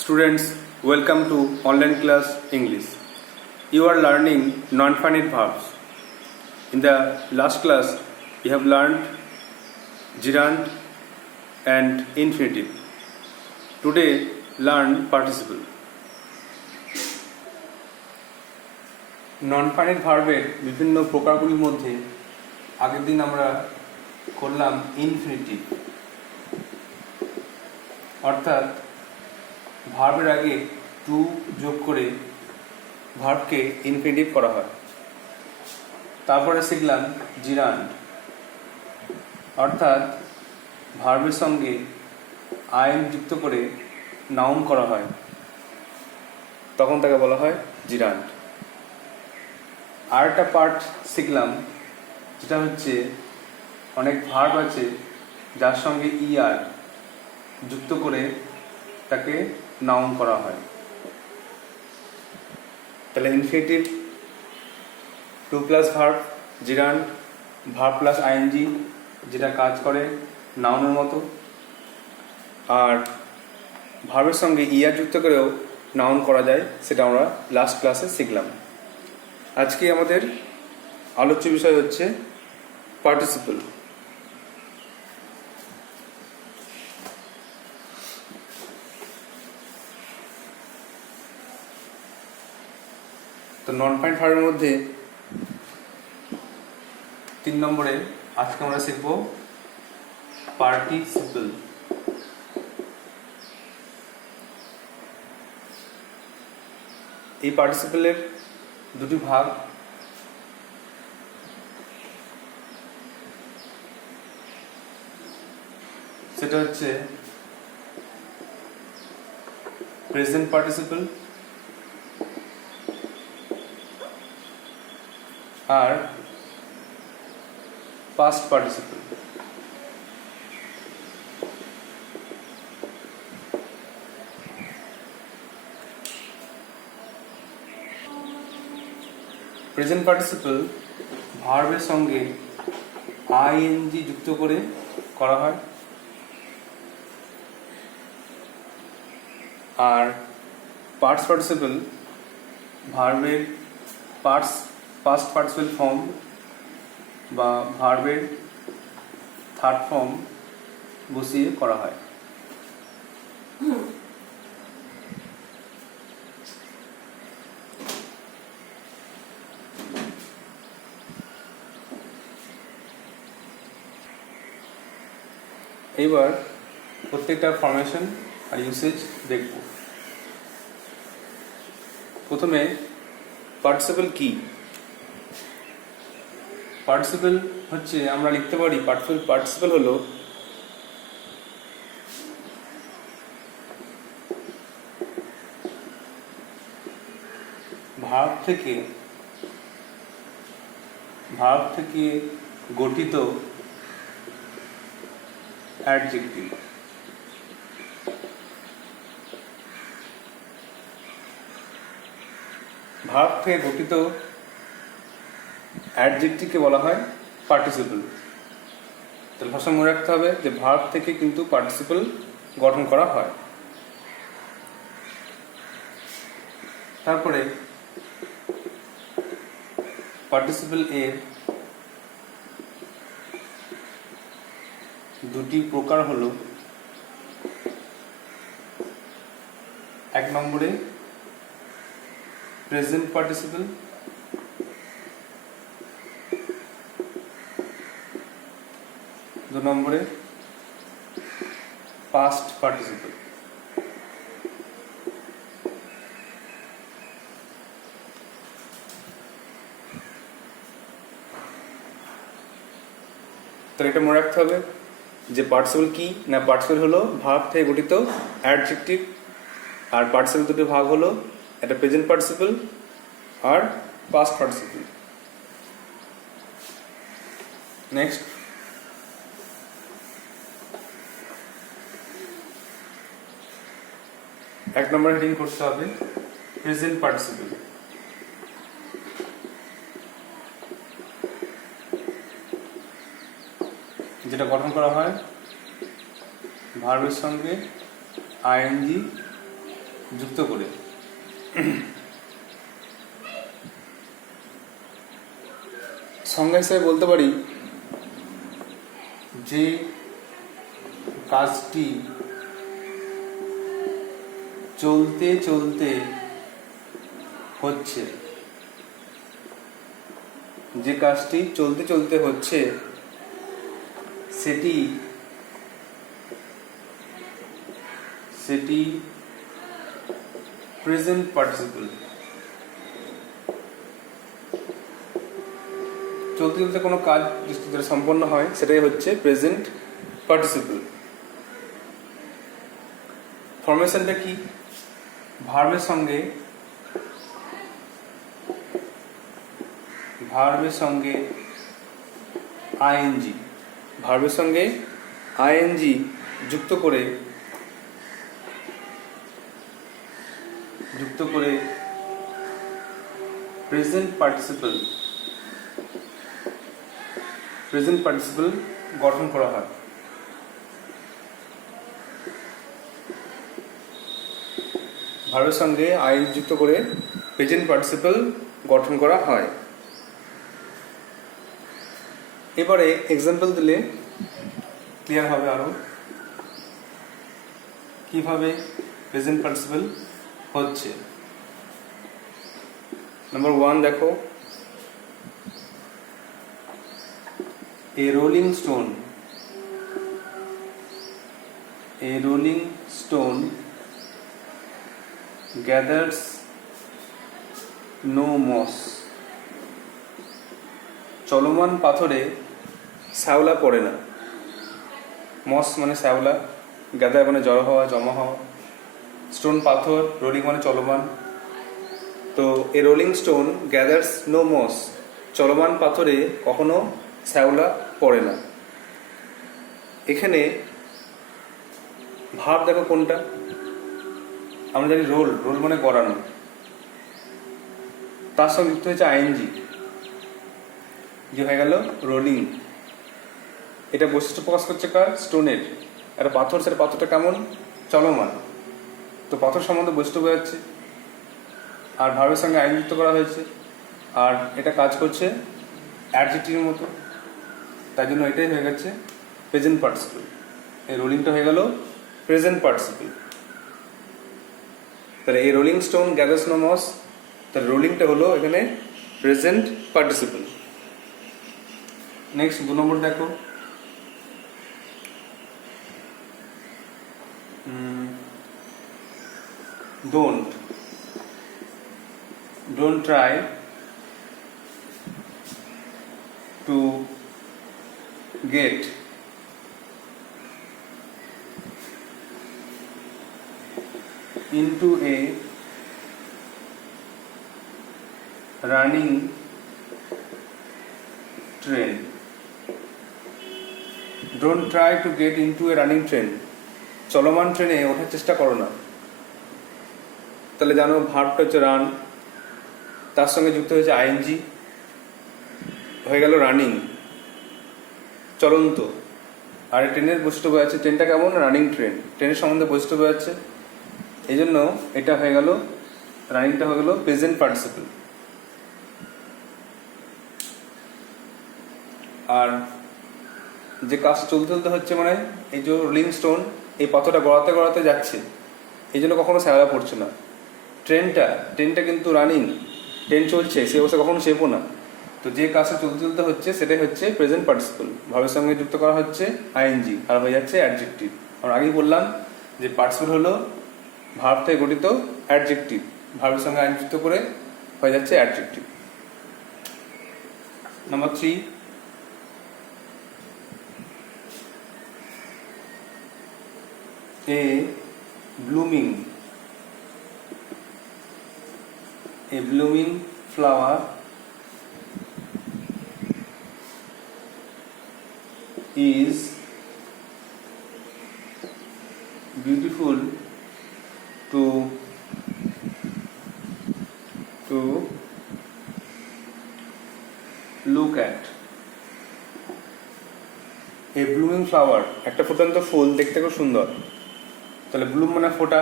Students, welcome to online class English. You are learning non-finite verbs. In the last class, you have learned gerund and infinitive. Today, learn participle. নন-ফাইনাইট ভার্বের বিভিন্ন প্রকারগুলির মধ্যে আগের দিন আমরা করলাম infinitive, অর্থাৎ ভার্বের আগে টু যোগ করে ভার্বকে ইনফিনিটিভ করা হয়। তারপরে শিখলাম জিরান্ড, অর্থাৎ ভার্বের সঙ্গে আইন যুক্ত করে নাউন করা হয়, তখন তাকে বলা হয় জিরান্ড। আর একটা পার্ট শিখলাম, যেটা হচ্ছে অনেক ভার্ব আছে যার সঙ্গে ইআর যুক্ত করে তাকে নাউন করা হয়। তাহলে infinitive, to plus verb, gerund, verb plus I N G যেটা কাজ করে নাউনের মতো, আর ভার্বের সঙ্গে ইআর যুক্ত করেও নাউন করা যায়, সেটা আমরা লাস্ট ক্লাসে শিখলাম। আজকে আমাদের আলোচ্য বিষয় হচ্ছে পার্টিসিপল। তো নন ফাইনাইট ভার্বের মধ্যে 3 নম্বরে আজকে আমরা শিখব পার্টিসিপল। এই পার্টিসিপলের দুটি ভাগ, সেটা হচ্ছে প্রেজেন্ট পার্টিসিপল আর পাস্ট পার্টিসিপল। প্রেজেন্ট পার্টিসিপল ভার্বের সঙ্গে আইএনজি যুক্ত করে করা হয়, আর পাস্ট পার্টিসিপল ভার্বের পাস্ট পার্টিসিপল ফর্ম বা ভার্বের থার্ড ফর্ম বসিয়ে করা হয়। এবার প্রত্যেকটা ফরমেশন আর ইউসেজ দেখব। প্রথমে পার্টিসিপল কি? পার্টিসিপল হচ্ছে, আমরা লিখতে পারি পার্টিসিপল হলো ভার্ব থেকে গঠিত অ্যাডজেক্টিভ। ভার্ব থেকে গঠিত অ্যাডজেক্টিভকে বলা হয় পার্টিসিপল। তাহলে ভাষা মনে রাখতে হবে যে ভার্ব থেকে কিন্তু পার্টিসিপল গঠন করা হয়। তারপরে পার্টিসিপল এর দুটি প্রকার হলো, এক নম্বরে প্রেজেন্ট পার্টিসিপল, দু নম্বরে পাস্ট পার্টিসিপল। তো এটা মনে রাখতে হবে যে পার্টিসিপল কি না, পার্টিসিপল হলো ভার্ব থেকে গঠিত অ্যাডজেক্টিভ, আর পার্টিসিপল দুটো ভাগ হলো একটা প্রেজেন্ট পার্টিসিপল আর পাস্ট পার্টিসিপল। নেক্সট, এক নম্বর হেডিং করতে হবে প্রেজেন্ট পার্টিসিপল। যেটা গঠন করা হয় ভার্বের সঙ্গে আইএনজি যুক্ত করে। সংজ্ঞা হিসেবে বলতে পারি যে কাজটি চলতে চলতে হচ্ছে, যে কাজটি চলতে চলতে হচ্ছে সেটি প্রেজেন্ট পার্টিসিপল। চলতে চলতে কোনো কাজ যেটা সম্পন্ন হয় সেটাই হচ্ছে প্রেজেন্ট পার্টিসিপল। ফরমেশনটা কি? ভার্বের সঙ্গে আইএনজি, ভার্বের সঙ্গে আইএনজি যুক্ত করে প্রেজেন্ট পার্টিসিপল গঠন করা হয়। ভার্বের সঙ্গে আইএনজি যুক্ত করে প্রেজেন্ট পার্টিসিপল গঠন করা হয়। এবারে এক্সাম্পল দিলে ক্লিয়ার হবে আরো কিভাবে প্রেজেন্ট পার্টিসিপল হচ্ছে। নাম্বার 1 দেখো, a rolling stone gathers no moss। চলমান পাথরে শ্যাওলা পড়ে না। মস মানে শ্যাওলা, গ্যাদার মানে জড়ো হওয়া, জমা হওয়া, স্টোন পাথর, রোলিং মানে চলমান। তো a rolling stone gathers no moss, চলমান পাথরে কখনো শ্যাওলা পড়ে না। এখানে ভাব দেখো কোনটা, আমরা জানি রোল মানে গড়ানো, তার সঙ্গে যুক্ত হয়েছে আইএনজি, যে হয়ে গেল রোলিং। এটা বৈশিষ্ট্য প্রকাশ করছে কার? স্টোনের। একটা পাথর, সেটা পাথরটা কেমন? চলমান। তো পাথর সম্বন্ধে বৈশিষ্ট্য বোঝাচ্ছে, আর ভার্বের সঙ্গে আইন যুক্ত করা হয়েছে, আর এটা কাজ করছে অ্যাডজেক্টিভের মতো, তাই জন্য এটাই হয়ে গেছে প্রেজেন্ট পার্টিসিপল। এই রোলিংটা হয়ে গেল প্রেজেন্ট পার্টিসিপল। তাহলে এই rolling stone gathers no moss, তাহলে রোলিংটা হলো এখানে প্রেজেন্ট পার্টিসিপল। নেক্সট 2 নম্বর দেখো, don't try to get into a running train। don't try to get into a running train, চলমান ট্রেনে ওঠার চেষ্টা করো না। তাহলে জানো ভার্বটা হচ্ছে রান, তার সঙ্গে যুক্ত হয়েছে আইএনজি, হয়ে গেল রানিং, চলন্ত। আর ট্রেনের বৈশিষ্ট্য বোঝাচ্ছে, ট্রেনটা কেমন? রানিং ট্রেন, ট্রেনের সম্বন্ধে বৈশিষ্ট্য বোঝাচ্ছে, এই জন্য এটা হয়ে গেল, রানিংটা হয়ে গেল প্রেজেন্ট পার্টিসিপল। আর যে কাজ চলতে চলতে হচ্ছে মানে এই যে রোলিং স্টোন, এই পাথরটা গড়াতে গড়াতে যাচ্ছে, এই জন্য কখনো শ্যাওলা পড়ছে না। ট্রেনটা কিন্তু রানিং, ট্রেন চলছে, সে অবস্থা কখনো শেপও না। তো যে কাজটা চলতে চলতে হচ্ছে সেটাই হচ্ছে প্রেজেন্ট পার্টিসিপল। ভার্বের সঙ্গে যুক্ত করা হচ্ছে আইএনজি, আর হয়ে যাচ্ছে অ্যাডজেক্টিভ। আমরা আগেই বললাম যে পার্টিসিপল হলো ভার্ব থেকে গঠিত অ্যাডজেক্টিভ, ভার্বের সঙ্গে আইএনজি যুক্ত করে হয়ে যাচ্ছে adjective. Number 3, a blooming flower is beautiful to look at। a blooming flower, একটা ফুটন্ত ফুল দেখতে খুব সুন্দর। তাহলে ব্লুম মানে ফোটা,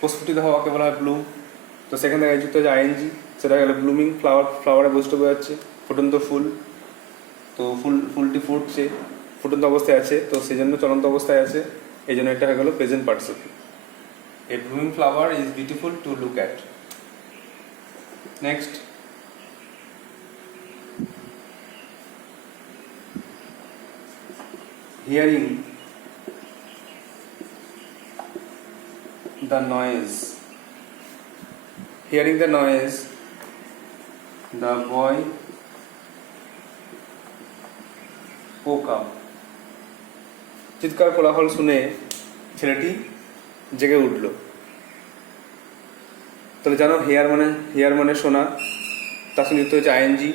প্রস্ফুটিত হওয়াকে বলা হয় ব্লুম। তো সেখান থেকে যুক্ত হচ্ছে আইএনজি, সেটা গেলে ব্লুমিং, ফ্লাওয়ারে বৈশিষ্ট্য বোঝাচ্ছে। ফুটন্ত ফুল, তো ফুলটি ফুটছে, ফুটন্ত অবস্থায় আছে, তো সেই জন্য চলন্ত অবস্থায় আছে, এই জন্য এটা হয়ে গেল present participle. A blooming flower is beautiful to look at. Next, hearing the noise. Hearing the noise, the boy woke up. চিৎকার কোলাহল শুনে ছেলেটি জেগে উঠল। তাহলে জানো হেয়ার মানে শোনা, তার সঙ্গে যুক্ত হচ্ছে আইএনজি,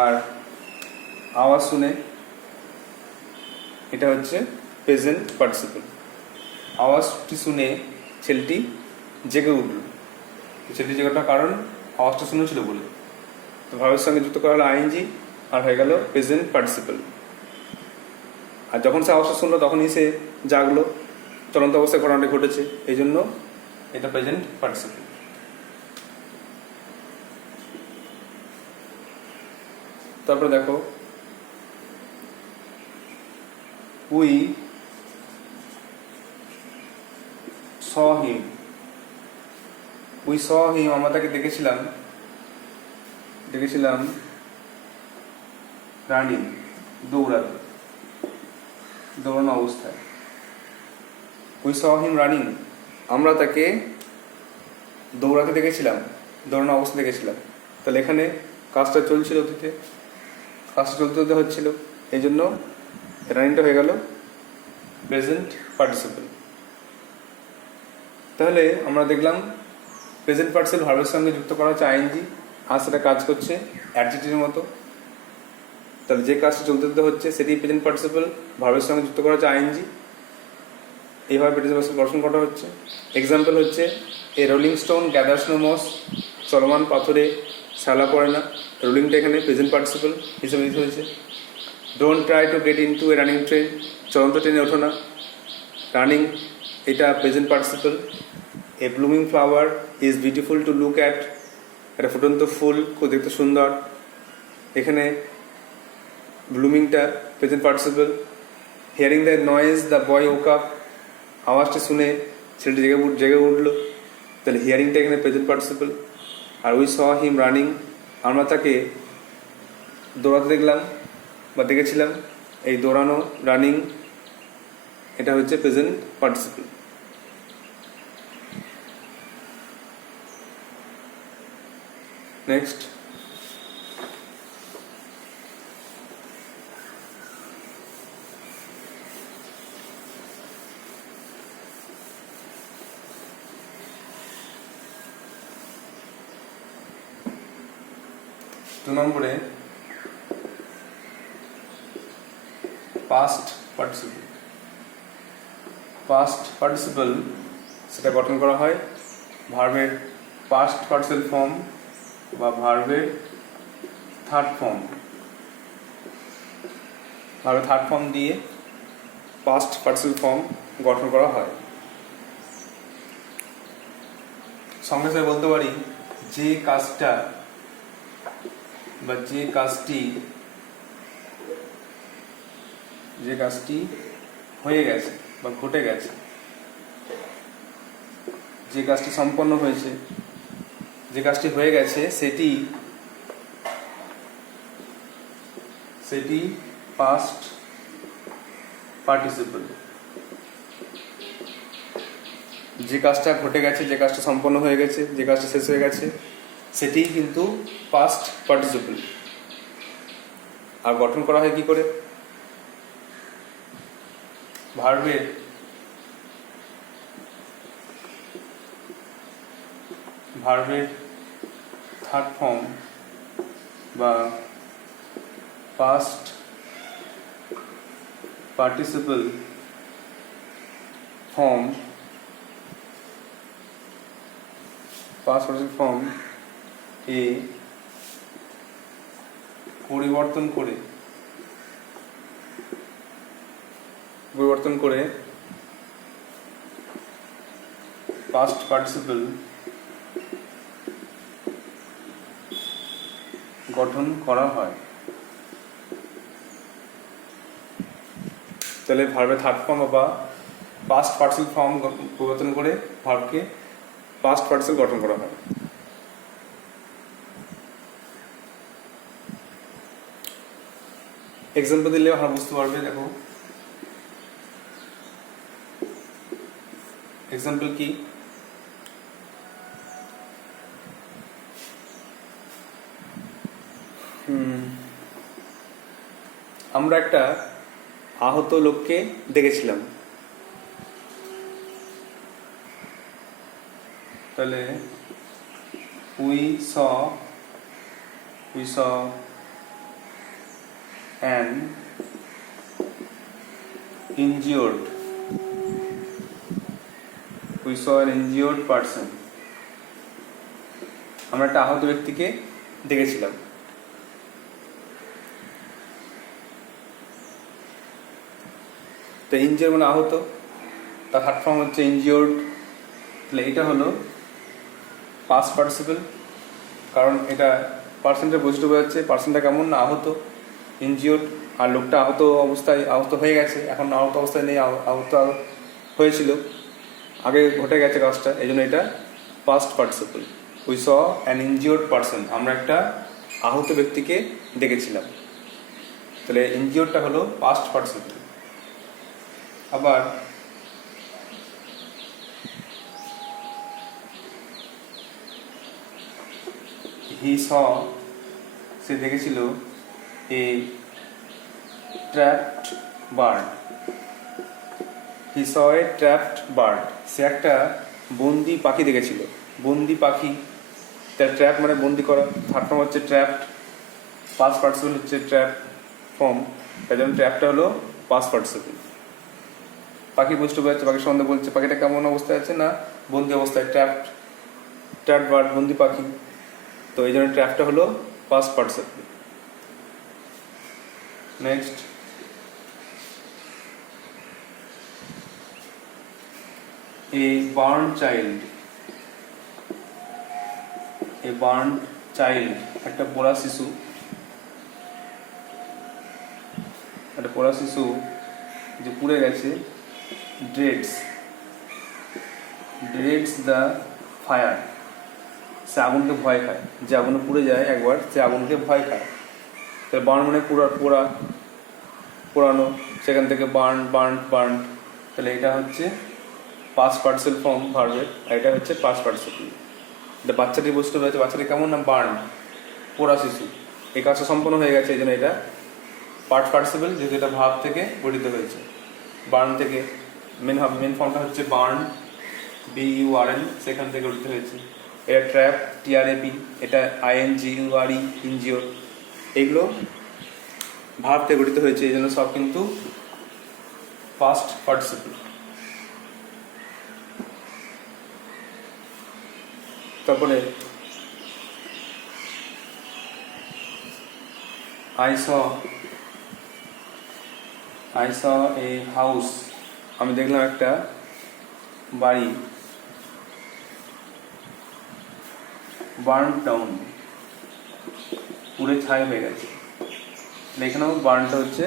আর আওয়াজ শুনে এটা হচ্ছে প্রেজেন্ট পার্টিসিপল। আওয়াজটি শুনে ছেলেটি জেগে উঠল। ছেলেটি জেগে ওঠার কারণ আওয়াজটা শুনেছিল বলে, তো ভাবের সঙ্গে যুক্ত করা হলো আইএনজি, আর হয়ে গেল প্রেজেন্ট পার্টিসিপল। আর যখন সে আওয়াজটা শুনলো তখনই সে জাগলো, চলন্ত অবস্থায় ঘটনাটি ঘটেছে, এই জন্য এটা প্রেজেন্ট পার্টিসিপল। তারপরে দেখো, we saw him. We saw him, আমরা তাকে দেখেছিলাম রানিং, দৌড়ানো অবস্থায়। We saw him running, আমরা তাকে দৌড়াতে দেখেছিলাম, দৌড়ানো অবস্থা দেখেছিলাম। তাহলে এখানে কাজটা চলছিল অতীতে, কাজটা চলতে হচ্ছিল, এই জন্য রানিংটা হয়ে গেল প্রেজেন্ট পার্টিসিপল। তাহলে আমরা দেখলাম প্রেজেন্ট পার্টিসিপল ভার্বের সঙ্গে যুক্ত করা হচ্ছে আইএনজি, আর সেটা কাজ করছে অ্যাডজেক্টিভের মতো। তাহলে যে কাজটা চলতে হচ্ছে সেটি প্রেজেন্ট পার্টিসিপল, ভার্বের সঙ্গে যুক্ত করা হচ্ছে আইএনজি। এইভাবে প্রেজেন্ট পার্টিসিপল গঠন করা হচ্ছে। এক্সাম্পল হচ্ছে, a rolling stone gathers no moss, চলমান পাথরে শ্যাওলা পড়ে না। রোলিংটা এখানে প্রেজেন্ট পার্টিসিপল হিসেবে ইউজ হয়েছে। Don't try to get into a running train, চলন্ত ট্রেনে ওঠো না। রানিং এটা present participle. A blooming flower is beautiful to look at, এটা ফুটন্ত ফুল, খুব দেখতে সুন্দর, এখানে ব্লুমিংটা present participle. Hearing the noise the boy woke up, আওয়াজটা শুনে ছেলেটি জেগে উঠলো, তাহলে হিয়ারিংটা এখানে প্রেজেন্ট পার্টিসিপল। আর উই saw him রানিং, আমরা তাকে দৌড়াতে দেখলাম বা দেখেছিলাম, এই দৌড়ানো রানিং এটা হচ্ছে প্রেজেন্ট পার্টিসিপল। নেক্সট, দু নম্বরে পাস্ট পার্টিসিপল। পাস্ট পার্টিসিপল সেটা গঠন করা হয় ভার্বের পাস্ট পার্টিসিপল ফর্ম বা ভার্বের থার্ড ফর্ম। ভার্বের থার্ড ফর্ম দিয়ে পাস্ট পার্টিসিপল ফর্ম গঠন করা হয়। সঙ্গে সঙ্গে বলতে পারি যে কাজটা বা যে কাজটি হয়ে গেছে বা ঘটে গেছে, যে কাজটি সম্পন্ন হয়েছে, যে কাজটি হয়ে গেছে, সেটি পাস্ট পার্টিসিপল। যে কাজটা ঘটে গেছে, যে কাজটা সম্পন্ন হয়ে গেছে, যে কাজটা শেষ হয়ে গেছে, সেটি কিন্তু পাস্ট পার্টিসিপল। আর গঠন করা হয় কি করে? ভার্বের থার্ড ফর্ম বা পাস্ট পার্টিসিপল ফর্ম এ পরিবর্তন করে পাস্ট পার্টিসিপল গঠন করা হয়। তাহলে ভার্বের থার্ড ফর্ম বা পাস্ট পার্টিসিপল ফর্ম পরিবর্তন করে ভার্বকে পাস্ট পার্টিসিপল গঠন করা হয়। এক্সাম্পল দিলে আমরা বুঝতে পারবে। দেখো এক্সাম্পল কি, আমরা একটা আহত লোককে দেখেছিলাম। তাহলে we saw an injured person. আমরা একটা আহত ব্যক্তিকে দেখেছিলাম। তো ইনজিওর মানে আহত, তার থার্ড ফর্ম হচ্ছে ইনজিওর্ড। তাহলে এটা হলো পাস্ট পার্টিসিপল, কারণ এটা পার্সনটা বুঝতে বোঝাচ্ছে পার্সনটা কেমন না আহত, ইনজিওর্ড। আর লোকটা আহত অবস্থায় আহত হয়ে গেছে, এখন আহত অবস্থায় নেই, আহত হয়েছিল, আগে ঘটে গেছে কাজটা, এই জন্য এটা past participle. We saw an injured person, আমরা একটা আহত ব্যক্তিকে দেখেছিলাম। তাহলে ইনজিওর্ডটা হলো পাস্ট পার্টিসিপল। আবার হি স, সে দেখেছিল এ ট্র্যাপড বার্ড। হি স এ ট্র্যাপড বার্ড, সে একটা বন্দি পাখি দেখেছিল। বন্দি পাখি, তার ট্র্যাপ মানে বন্দি করা, থার্ড ফর্ম হচ্ছে ট্র্যাপড, পাস্ট পার্টিসিপল হচ্ছে ট্র্যাপ ফর্ম, তাই জন্য ট্র্যাপটা হলো পাস্ট পার্টিসিপল। পাখি বুঝতে পারছে, পাখির সম্বন্ধে বলছে, পাখিটা কেমন অবস্থায় আছে না বন্দি অবস্থায়, ট্র্যাপড বার্ড, বন্দি পাখি, তো এই জন্য ট্র্যাপটা হলো পাস্ট পার্টিসিপল। নেক্সট, এ বার্ন চাইল্ড। এ বার্ন চাইল্ড, একটা পোড়া শিশু, একটা পোড়া শিশু যে পুড়ে গেছে, dreads দ্য ফায়ার, সে আগুনকে ভয় খায়। যে আগুনে পুড়ে যায় একবার, সে আগুনকে ভয় খায়। তাহলে বার্ন মানে পোড়ানো, সেখান থেকে বার্ন। তাহলে এটা হচ্ছে পাস্ট পার্টিসিপল ফর্ম ভার্বের, আর এটা হচ্ছে পাস্ট পার্টিসিপল। এটা বাচ্চাটি বুঝতে পেরেছে, বাচ্চাটি কেমন না বার্ন, পোড়া শিশু, এই কাজটা সম্পন্ন হয়ে গেছে, এই জন্য এটা পাস্ট পার্টিসিপল, যেহেতু এটা ভার্ব থেকে গঠিত হয়েছে। বার্ন থেকে মেন ফর্মটা হচ্ছে বার্ন, BURN, সেখান থেকে গঠিত হয়েছে। এটা ট্র্যাপ, TRAP, এটা INGURE, ইনজিওর, এগুলো ভার্ব থেকে গঠিত হয়েছে, এই জন্য সব কিন্তু পাস্ট পার্টিসিপল। তারপরে I saw a house, আমি দেখলাম একটা বাড়ি, বার্ন ডাউন, পুরে ছাই হয়ে গেছে। এখানেও বার্নটা হচ্ছে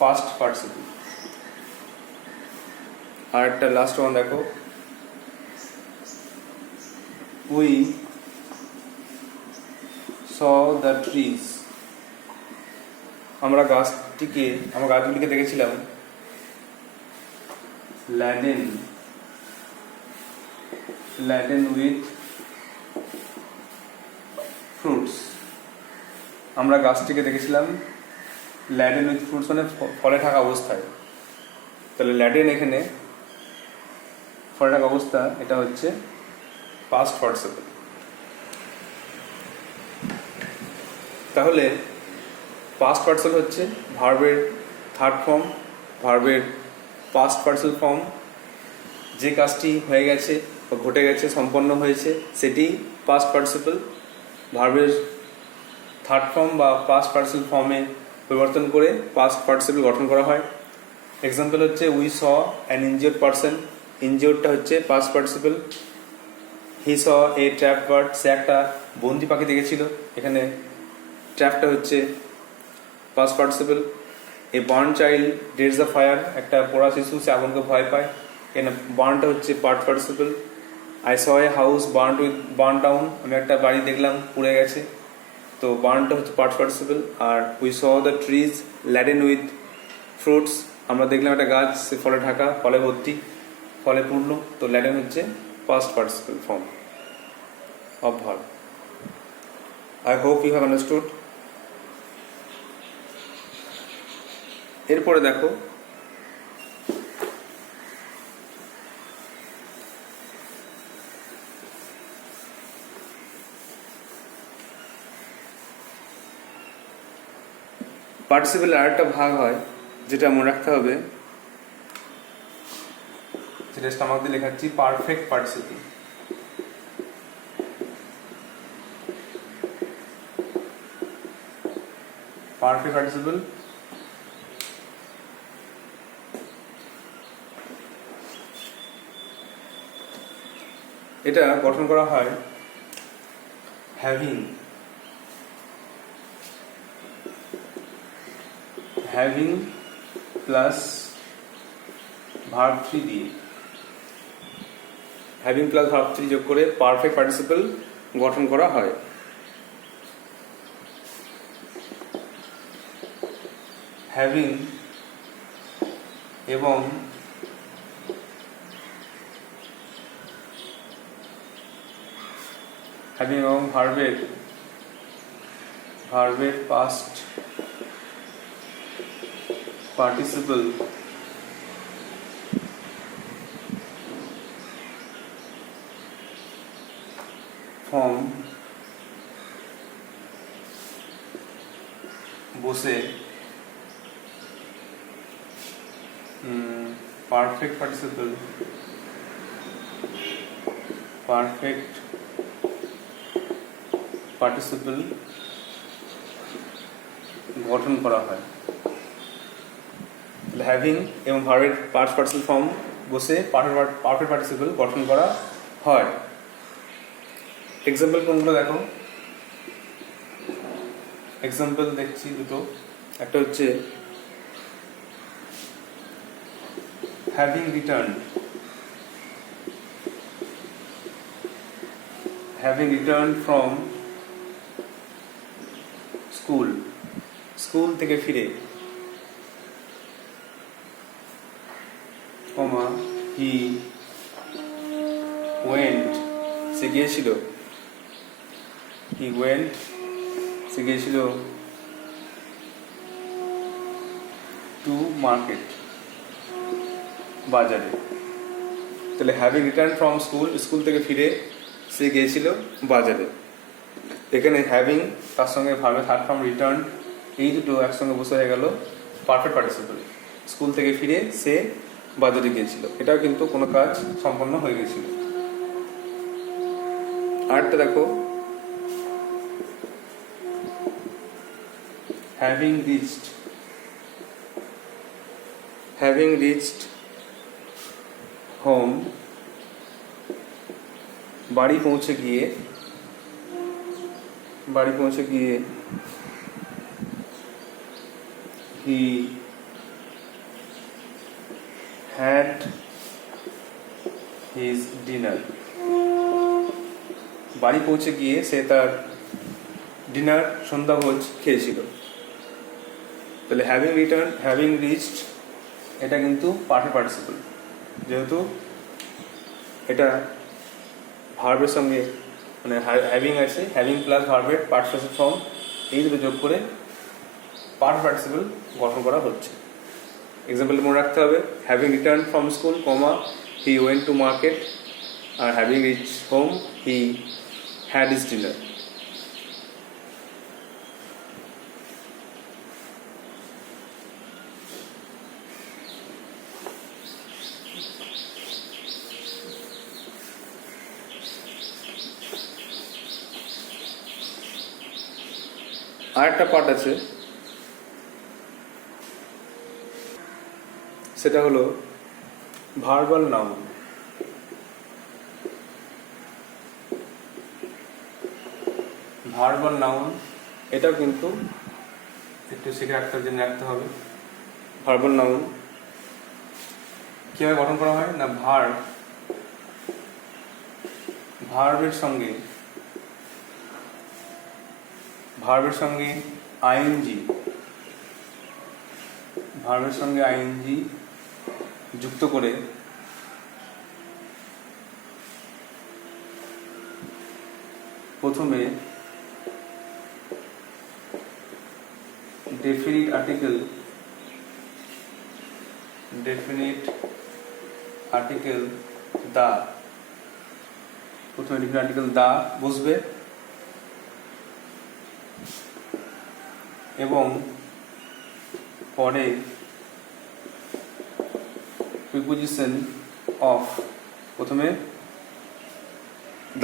পাস্ট পার্টিসিপল। আর একটা লাস্ট ওয়ান দেখো, উই স দ্য ট্রিজ, আমরা গাছগুলিকে দেখেছিলাম laden with fruits, আমরা গাছটিকে দেখেছিলাম laden with fruits মানে ফলে থাকা অবস্থায়। তাহলে laden এখানে ফলে থাকা অবস্থা, এটা হচ্ছে পাস্ট পার্টিসিপল। তাহলে পাস্ট পার্টিসিপল হচ্ছে ভার্বের থার্ড ফর্ম, ভার্বের পাস্ট পার্টিসিপল ফর্ম। যে কাজটি হয়ে গেছে বা ঘটে গেছে, সম্পন্ন হয়েছে, সেটি পাস্ট পার্টিসিপল। ভার্বের থার্ড ফর্ম বা পাস্ট পার্টিসিপল ফর্মে পরিবর্তন করে পাস্ট পার্টিসিপল গঠন করা হয়। এক্সাম্পল হচ্ছে we saw an injured person, ইনজিওরটা হচ্ছে past participle. He saw a trap bird, সে একটা বন্দি পাখি দেখেছিল, এখানে ট্র্যাপটা হচ্ছে past participle. A burn child dates the fire, একটা পোড়া শিশু সে আগুনকে ভয় পায়, এখানে বার্নটা হচ্ছে past participle. I saw a house burn down, আমি একটা বাড়ি দেখলাম পুড়ে গেছে, তো বার্নটা হচ্ছে পাস্ট পার্টিসিপল। আর we saw the trees laden with fruits, আমরা দেখলাম একটা গাছ সে ফলে ঢাকা, ফলে ভর্তি, ফলে পূর্ণ, তো ল্যাডেন হচ্ছে past participle form of verb. I hope you have understood. এরপরে দেখো পার্টিসিপেলের আরেকটা ভাগ হয় যেটা মনে রাখতে হবে, যেটা স্টমাক দিয়ে লেখাচ্ছি, পারফেক্ট পার্টিসিপল। পারফেক্ট পার্টিসিপল এটা গঠন করা হয় হ্যাভিং প্লাস ভার্ব 3 দিয়ে, হ্যাভিং প্লাস ভার্ব 3 যোগ করে পারফেক্ট পার্টিসিপল গঠন করা হয়। হ্যাভিং এবং ভার্বের পাস্ট পার্টিসিপল ফর্ম বসে পারফেক্ট পার্টিসিপল গঠন করা হয়। হ্যাভিং এবং ভার্বের পাস্ট পার্টিসিপল ফর্ম বসে পারফেক্ট পার্টিসিপল গঠন করা হয়। এক্সাম্পল কোনগুলো দেখো, এক্সাম্পল দেখছি দুটো, একটা হচ্ছে having returned from স্কুল থেকে ফিরে, কমা he went সে গিয়েছিল টু মার্কেট বাজারে। তাহলে হ্যাভিং রিটার্ন ফ্রম স্কুল থেকে ফিরে সে গিয়েছিল বাজারে। এখানে হ্যাভিং তার সঙ্গে ভার্বের থার্ড ফর্ম রিটার্ন, এই দুটো একসঙ্গে বসে হয়ে গেল পারফেক্ট পার্টিসিপল। স্কুল থেকে ফিরে সে বাজারে গিয়েছিল, এটাও কিন্তু কোনো কাজ সম্পন্ন হয়ে গেছিল। আরেকটা দেখো, having reached home, বাড়ি পৌঁছে গিয়ে he had his dinner, বাড়ি পৌঁছে গিয়ে সে তার ডিনার সন্ধ্যাভোজ খেয়েছিল। তাহলে হ্যাভিং রিচড এটা কিন্তু পারফেক্ট পার্টিসিপল, যেহেতু এটা ভার্বের সঙ্গে মানে হ্যাভিং আছে, হ্যাভিং প্লাস ভার্বের পার্টিসিপল ফর্ম, এই দুটো যোগ করে পারফেক্ট পার্টিসিপল গঠন করা হচ্ছে। এক্সাম্পল মনে রাখতে হবে, having return from school, comma he went to market, are having reach home he had his dinner. আরেকটা পার্ট আছে, সেটা হলো ভার্বাল নাউন। ভার্বাল নাউন, এটাও কিন্তু একটু শিখে রাখতে জেনে রাখতে হবে। ভার্বাল নাউন কীভাবে গঠন করা হয় না, ভার্বের সঙ্গে আইএনজি, যুক্ত করে প্রথমে ডেফিনিট আর্টিকেল দা, প্রথমে ডেফিনিট আর্টিকেল দা বসবে এবং পরে প্রিপোজিশন অফ, প্রথমে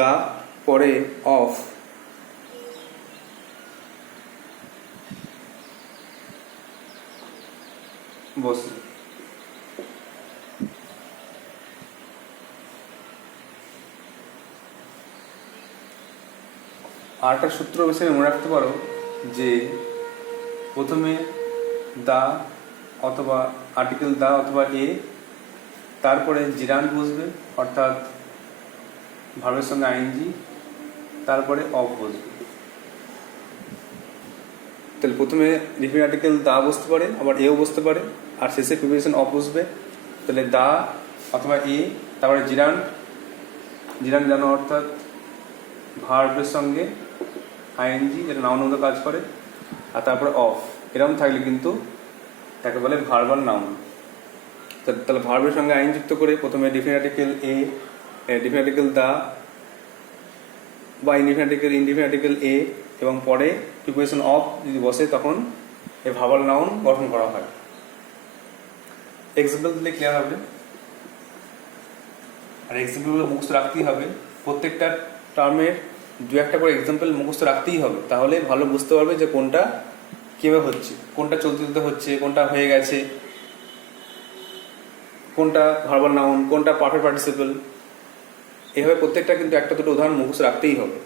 দা পরে অফ, বসে। আরেকটা সূত্র হিসেবে মনে রাখতে পারো যে প্রথমে দা অথবা আর্টিকেল দা অথবা এ, তারপরে জিরান্ড বসবে অর্থাৎ ভার্বের সঙ্গে আইএনজি, তারপরে অফ বসবে। তাহলে প্রথমে ডেফিনিট আর্টিকেল দা বসতে পারে, আবার এও বসতে পারে, আর শেষে প্রিপোজিশন অফ বসবে। তাহলে দা অথবা এ, তারপরে জিরান্ড জানো অর্থাৎ ভার্বের সঙ্গে আইএনজি, যেটা নাউন মতো কাজ করে, আর তারপরে অফ, এরকম থাকলে কিন্তু তাকে বলে ভার্বাল নাউন। তাহলে ভার্বের সঙ্গে আইন যুক্ত করে প্রথমে definite article a, definite article the বা ইনডিফিনিট আর্টিকেল এ, এবং পরে প্রিপোজিশন অফ যদি বসে তখন এই ভার্বাল নাউন গঠন করা হয়। এক্সাম্পল দিলে ক্লিয়ার হবে, আর এক্সাম্পলগুলো মুখস্থ রাখতেই হবে। প্রত্যেকটা টার্মের দু একটা করে এক্সাম্পল মুখস্থ রাখতেই হবে, তাহলে ভালো বুঝতে পারবে যে কোনটা কীভাবে হচ্ছে, কোনটা চলতে হচ্ছে, কোনটা হয়ে গেছে, কোনটা ভার্বাল নাউন, কোনটা পারফেক্ট পার্টিসিপল। এভাবে প্রত্যেকটা কিন্তু একটা দুটো উদাহরণ মুখস্থ রাখতেই হবে।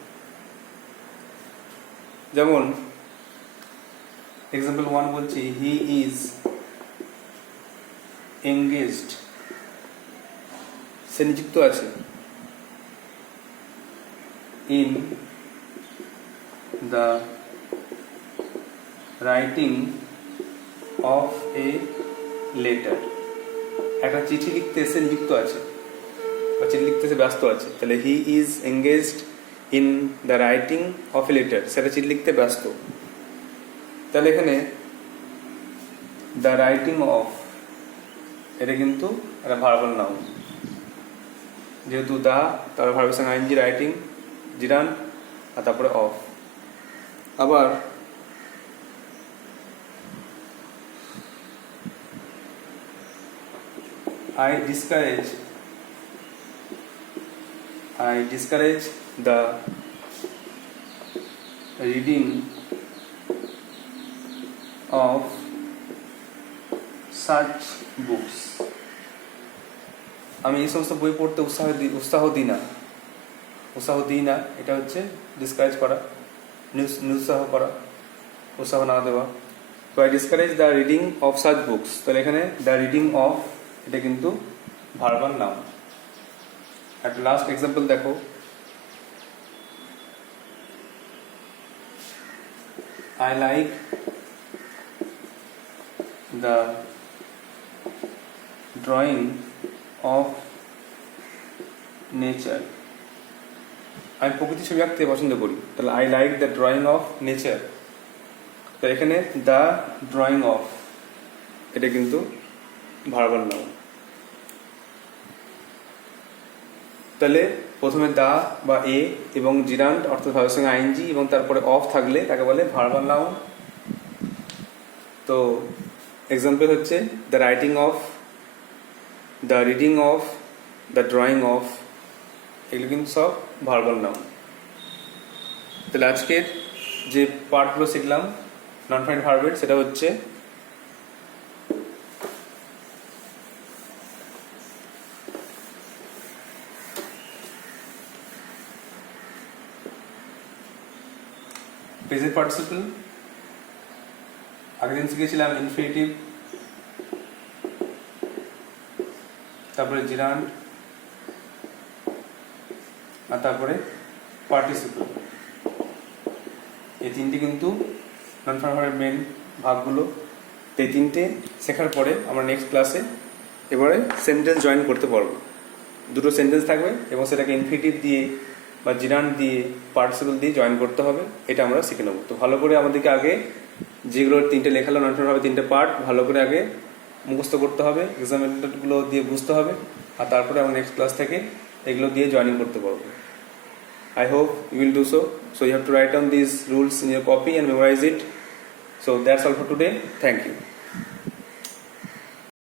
যেমন এক্সাম্পল 1 বলছি, হি ইজ এঙ্গেজড, সে নিযুক্ত আছে, in the writing of a letter, একটা চিঠি লিখতে এসে নিযুক্ত আছে বা চিঠি লিখতে এসে ব্যস্ত আছে। তাহলে he is engaged in the writing of a letter, সেটা চিঠি লিখতে ব্যস্ত। তাহলে এখানে দ্য রাইটিং অফ, এটা কিন্তু একটা ভার্বাল নাউন, যেহেতু দা, তারপর ভার্বের সঙ্গে আইএনজি, রাইটিং, জিরান, আর তারপরে অফ। আবার I discourage the reading of such books, আমি এই সমস্ত বই পড়তে উৎসাহ দিই না, এটা হচ্ছে ডিসকারেজ করা, নিরুৎসাহ করা, উৎসাহ না দেওয়া। তো I discourage the reading of such books, তাহলে এখানে দ্য রিডিং অফ, এটা কিন্তু ভার্বাল নাউন। একটা লাস্ট এক্সাম্পল দেখো, I like the drawing of nature, আমি প্রকৃতি ছবি আঁকতে পছন্দ করি, তাহলে I like the drawing of nature। তো এখানে দ্য ড্রয়িং অফ, এটা কিন্তু ভার্বাল নাউন। তাহলে প্রথমে দা বা এ এবং জিরান্ড অর্থাৎ ভার্বের সঙ্গে আইএনজি এবং তারপরে অফ থাকলে তাকে বলে ভার্বাল নাউন। তো এক্সাম্পল হচ্ছে the writing of, the reading of, the drawing of, এগুলো কিন্তু সব ভার্বাল নাউন। তাহলে আজকের যে পার্টগুলো শিখলাম নন ফাইনাইট ভার্বের, সেটা হচ্ছে প্রেজেন্ট পার্টিসিপল, আগের দিন শিখেছিলাম ইনফিনিটিভ, তারপরে জিরান্ড, আর তারপরে পার্টিসিপল। এই তিনটে কিন্তু নন ফার্ম ভার্বের মেন ভাগগুলো। এই তিনটে শেখার পরে আমরা নেক্সট ক্লাসে এবারে সেন্টেন্স জয়েন করতে পারবো। দুটো সেন্টেন্স থাকবে এবং সেটাকে ইনফিনিটিভ দিয়ে বা জিরান্ড দিয়ে পার্টিসিপল দিয়ে জয়েন করতে হবে, এটা আমরা শিখে নেবো। তো ভালো করে আমাদেরকে আগে যেগুলো তিনটে লেখালো নন ফার্ম ভার্বের তিনটে পার্ট ভালো করে আগে মুখস্থ করতে হবে, এক্সাম্পলগুলো দিয়ে বুঝতে হবে, আর তারপরে আমরা নেক্সট ক্লাস থেকে এগুলো দিয়ে জয়েনিং করতে পারবো। I hope you will do so. So you have to write down these rules in your copy and memorize it. So that's all for today. Thank you.